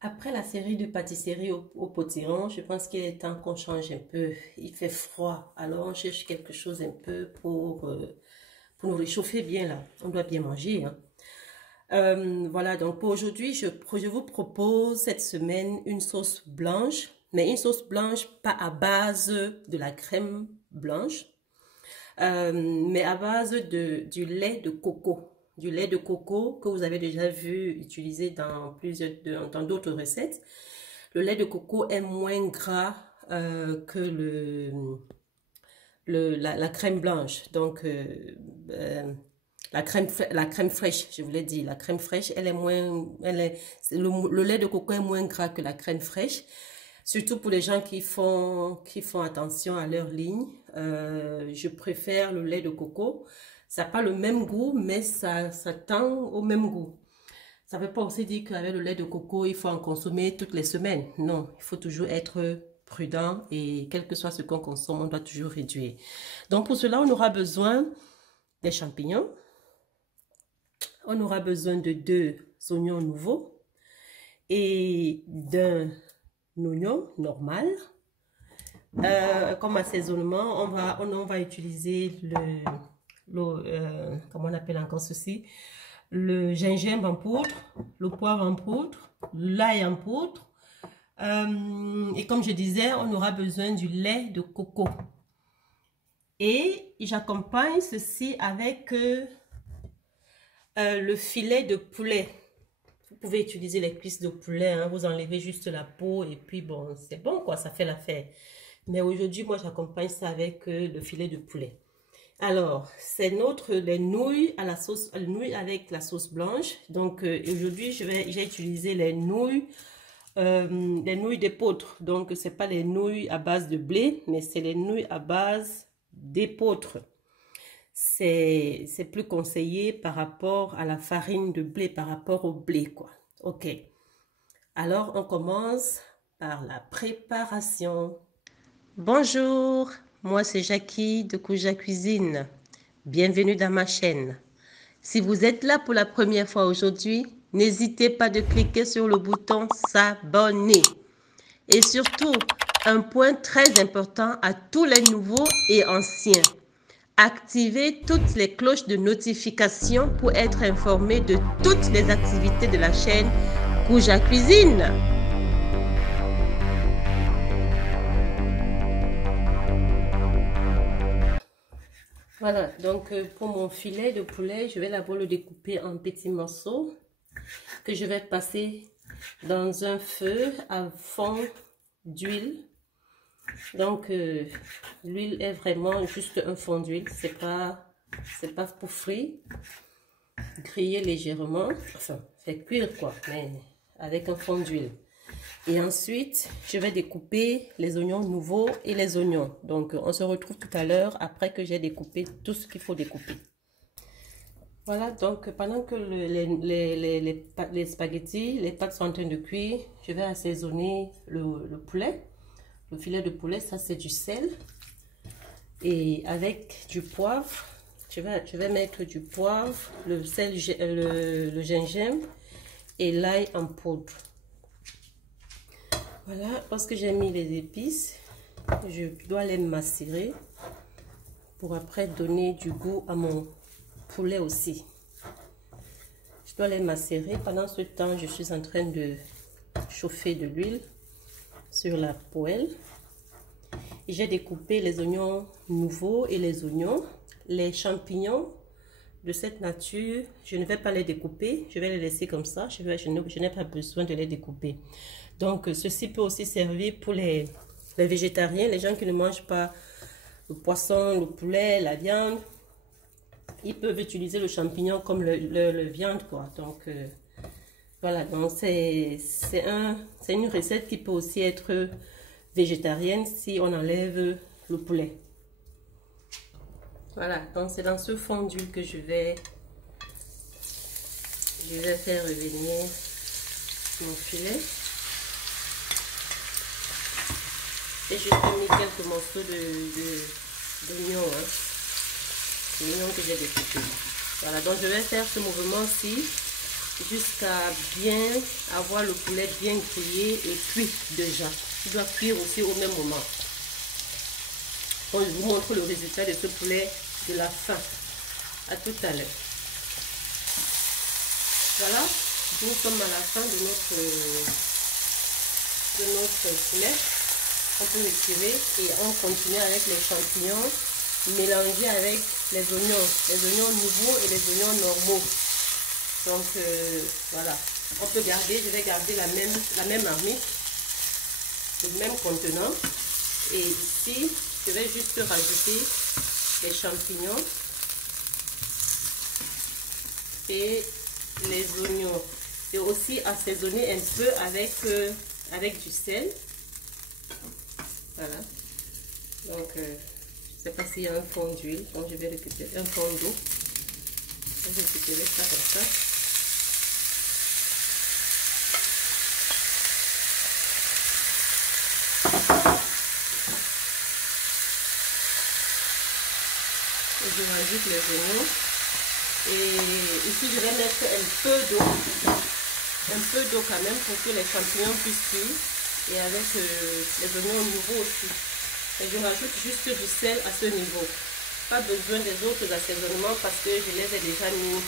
Après la série de pâtisseries au potiron, je pense qu'il est temps qu'on change un peu. Il fait froid, alors on cherche quelque chose un peu pour nous réchauffer bien là. On doit bien manger, hein. Voilà, donc pour aujourd'hui, je vous propose cette semaine une sauce blanche, mais une sauce blanche pas à base de la crème blanche, mais à base du lait de coco. Du lait de coco que vous avez déjà vu utiliser dans d'autres recettes. Le lait de coco est moins gras que la crème blanche. Donc, la crème fraîche, je vous l'ai dit, la crème fraîche, elle est moins, le lait de coco est moins gras que la crème fraîche. Surtout pour les gens qui font attention à leur ligne. Je préfère le lait de coco. Ça n'a pas le même goût, mais ça tend au même goût. Ça ne veut pas aussi dire qu'avec le lait de coco, il faut en consommer toutes les semaines. Non, il faut toujours être prudent et quel que soit ce qu'on consomme, on doit toujours réduire. Donc pour cela, on aura besoin des champignons. On aura besoin de 2 oignons nouveaux et d'un oignon normal. Comme assaisonnement, on va utiliser comment on appelle encore ceci? Le gingembre en poudre, le poivre en poudre, l'ail en poudre. Et comme je disais, on aura besoin du lait de coco. Et j'accompagne ceci avec le filet de poulet. Vous pouvez utiliser les cuisses de poulet, hein, vous enlevez juste la peau et puis bon, c'est bon quoi, ça fait l'affaire. Mais aujourd'hui, moi, j'accompagne ça avec le filet de poulet. Alors, c'est les nouilles à la sauce, les nouilles avec la sauce blanche. Donc, aujourd'hui, j'ai utilisé les nouilles d'épeautre. Donc, c'est pas les nouilles à base de blé, mais c'est les nouilles à base d'épeautre. C'est plus conseillé par rapport à la farine de blé, par rapport au blé, quoi. Ok. Alors, on commence par la préparation. Bonjour, moi c'est Jackie de Kouja Cuisine. Bienvenue dans ma chaîne. Si vous êtes là pour la première fois aujourd'hui, n'hésitez pas de cliquer sur le bouton s'abonner. Et surtout, un point très important à tous les nouveaux et anciens. Activez toutes les cloches de notification pour être informé de toutes les activités de la chaîne Kouja Cuisine. Voilà, donc pour mon filet de poulet, je vais d'abord le découper en petits morceaux que je vais passer dans un feu à fond d'huile. Donc l'huile est vraiment juste un fond d'huile, c'est pas pour frire, griller légèrement, enfin faire cuire quoi, mais avec un fond d'huile. Et ensuite, je vais découper les oignons nouveaux et les oignons. Donc, on se retrouve tout à l'heure après que j'ai découpé tout ce qu'il faut découper. Voilà, donc pendant que les spaghettis, les pâtes sont en train de cuire, je vais assaisonner le poulet. Le filet de poulet, ça c'est du sel. Et avec du poivre, je vais mettre du poivre, le sel, le gingembre et l'ail en poudre. Voilà, parce que j'ai mis les épices, je dois les macérer pour après donner du goût à mon poulet aussi. Je dois les macérer. Pendant ce temps, je suis en train de chauffer de l'huile sur la poêle. Et j'ai découpé les oignons nouveaux et les oignons. Les champignons de cette nature, je ne vais pas les découper, je vais les laisser comme ça. Je n'ai pas besoin de les découper. Donc, ceci peut aussi servir pour les végétariens, les gens qui ne mangent pas le poisson, le poulet, la viande. Ils peuvent utiliser le champignon comme le viande, quoi. Donc, voilà. Donc, c'est une recette qui peut aussi être végétarienne si on enlève le poulet. Voilà. Donc, c'est dans ce fond d'huile que je vais faire revenir mon filet. Et je vais mis quelques morceaux d'oignon, hein. L'oignon que j'ai découpé. Voilà, donc je vais faire ce mouvement-ci jusqu'à bien avoir le poulet bien grillé et cuit déjà. Il doit cuire aussi au même moment. Bon, je vous montre le résultat de ce poulet de la fin. À tout à l'heure. Voilà, nous sommes à la fin de notre poulet. On peut le tirer et on continue avec les champignons mélangés avec les oignons nouveaux et les oignons normaux. Donc voilà, on peut garder, je vais garder la même marmite, le même contenant. Et ici, je vais juste rajouter les champignons et les oignons. Et aussi assaisonner un peu avec du sel. Voilà. Donc, je ne sais pas s'il y a un fond d'huile. Donc, je vais récupérer un fond d'eau. Je vais récupérer ça comme ça. Et je rajoute les oignons. Et ici, je vais mettre un peu d'eau quand même pour que les champignons puissent cuire. Et avec les oignons nouveaux aussi. Et je rajoute juste du sel à ce niveau. Pas besoin des autres assaisonnements parce que je les ai déjà mis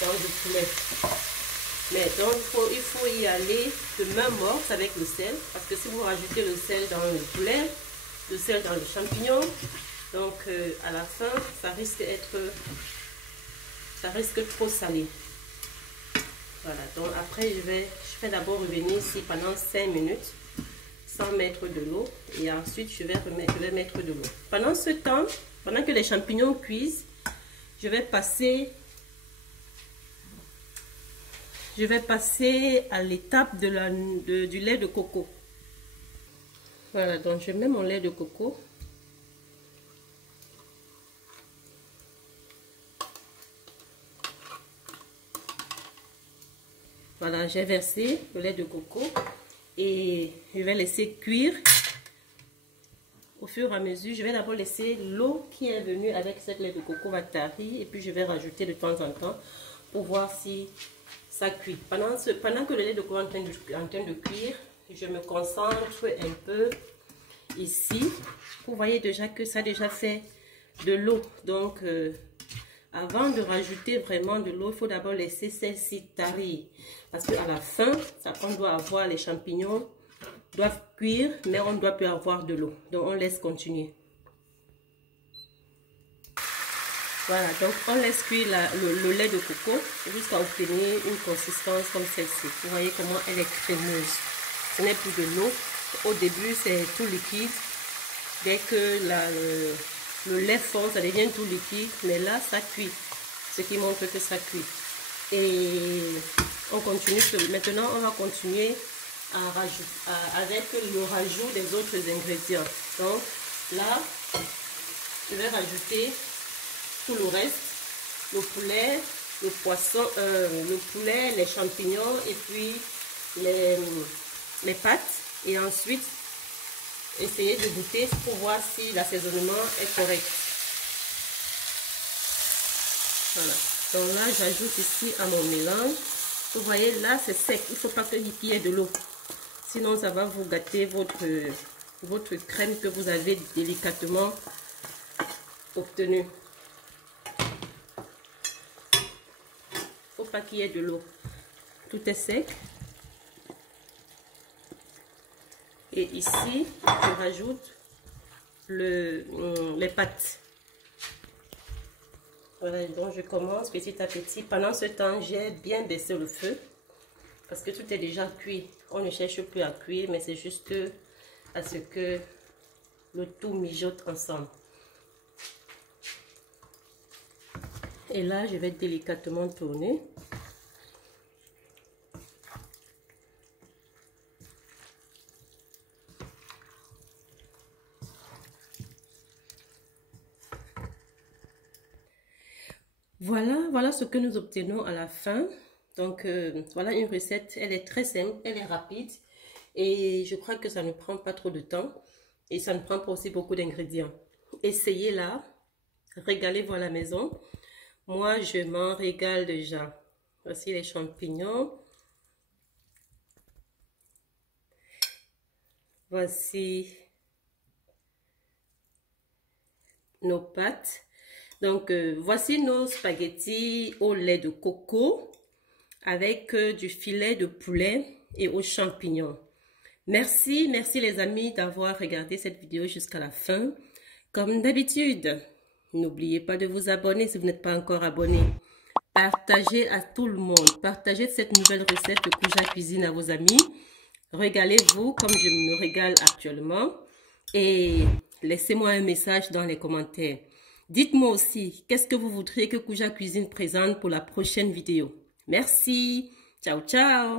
dans le poulet. Mais donc il faut y aller de main morte avec le sel. Parce que si vous rajoutez le sel dans le poulet, le sel dans les champignons, donc à la fin, ça risque trop salé. Voilà, donc après je vais d'abord revenir ici pendant 5 minutes sans mettre de l'eau et ensuite je vais mettre de l'eau. Pendant ce temps, pendant que les champignons cuisent, je vais passer à l'étape du lait de coco. Voilà, donc je mets mon lait de coco. Voilà, j'ai versé le lait de coco et je vais laisser cuire au fur et à mesure. Je vais d'abord laisser l'eau qui est venue avec ce lait de coco va tarir et puis je vais rajouter de temps en temps pour voir si ça cuit. Pendant que le lait de coco est en train de cuire, je me concentre un peu ici. Vous voyez déjà que ça a déjà fait de l'eau. Donc, avant de rajouter vraiment de l'eau, il faut d'abord laisser celle-ci tarir. Parce qu'à la fin, on doit avoir les champignons, doivent cuire, mais on ne doit plus avoir de l'eau. Donc, on laisse continuer. Voilà, donc on laisse cuire le lait de coco jusqu'à obtenir une consistance comme celle-ci. Vous voyez comment elle est crémeuse. Ce n'est plus de l'eau. Au début, c'est tout liquide. Dès que le lait fond, ça devient tout liquide. Mais là, ça cuit. Ce qui montre que ça cuit. Et on continue. Maintenant, on va continuer avec le rajout des autres ingrédients. Donc là, je vais rajouter tout le reste, le poulet, le poisson, le poulet, les champignons et puis les pâtes. Et ensuite, essayer de goûter pour voir si l'assaisonnement est correct. Voilà. Donc là, j'ajoute ici à mon mélange. Vous voyez, là, c'est sec. Il ne faut pas qu'il y ait de l'eau. Sinon, ça va vous gâter votre crème que vous avez délicatement obtenue. Il ne faut pas qu'il y ait de l'eau. Tout est sec. Et ici, je rajoute les pâtes. Voilà, donc je commence petit à petit. Pendant ce temps, j'ai bien baissé le feu. Parce que tout est déjà cuit. On ne cherche plus à cuire, mais c'est juste à ce que le tout mijote ensemble. Et là, je vais délicatement tourner. Voilà ce que nous obtenons à la fin. Donc, voilà une recette. Elle est très simple, elle est rapide. Et je crois que ça ne prend pas trop de temps. Et ça ne prend pas aussi beaucoup d'ingrédients. Essayez-la. Régalez-vous à la maison. Moi, je m'en régale déjà. Voici les champignons. Voici nos pâtes. Donc, voici nos spaghettis au lait de coco avec du filet de poulet et aux champignons. Merci les amis d'avoir regardé cette vidéo jusqu'à la fin. Comme d'habitude, n'oubliez pas de vous abonner si vous n'êtes pas encore abonné. Partagez à tout le monde. Partagez cette nouvelle recette de Kouja Cuisine à vos amis. Régalez-vous comme je me régale actuellement. Et laissez-moi un message dans les commentaires. Dites-moi aussi, qu'est-ce que vous voudriez que Kouja Cuisine présente pour la prochaine vidéo. Merci. Ciao, ciao.